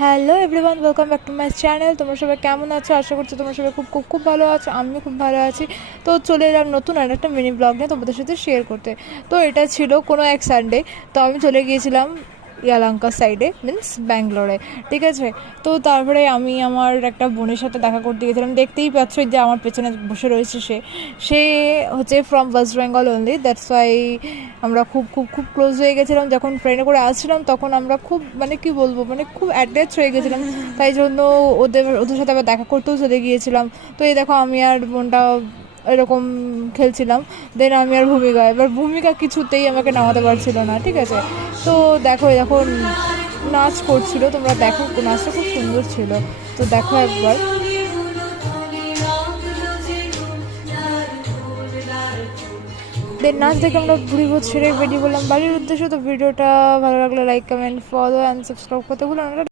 Hello everyone, welcome back to my channel. তোমরা সবাই কেমন আছো? আশা করছি তোমরা সবাই খুব খুব খুব ভালো আছো। আমিও খুব ভালো আছি। তো চলে এলাম নতুন আর একটা মিনি ব্লগ নিয়ে তোমাদের সাথে শেয়ার করতে। তো এটা ছিল কোনো এক সানডে। তো আমি চলে গিয়েছিলাম ইয়ালাঙ্কা সাইডে, মিন্স ব্যাঙ্গালোরে, ঠিক আছে। তো তারপরে আমি আমার একটা বোনের সাথে দেখা করতে গিয়েছিলাম। দেখতেই পাচ্ছ যে আমার পেছনে বসে রয়েছে সে হচ্ছে from West Bengal only, that's why আমরা খুব খুব খুব ক্লোজ হয়ে গেছিলাম। যখন ট্রেনে করে আসছিলাম তখন আমরা খুব কি বলবো, খুব অ্যাটাচ হয়ে গেছিলাম। তাই জন্য ওদের সাথে আবার দেখা করতেও চলে গিয়েছিলাম। তো এই দেখো আমি আর বোনটা এরকম খেলছিলাম। দেন আমি আর ভূমিকা কিছুতেই আমাকে নামাতে পারছিল না, ঠিক আছে। তো দেখো এখন নাচ করছিল, তোমরা দেখো, নাচটা খুব সুন্দর ছিল। তো দেখো একবার। দেন নাচ দেখে আমরা ঘুরি ছেড়ে বেরিয়ে বললাম বাড়ির উদ্দেশ্যে। তো ভিডিওটা ভালো লাগলে like, comment, follow and subscribe করতে ভুলো না।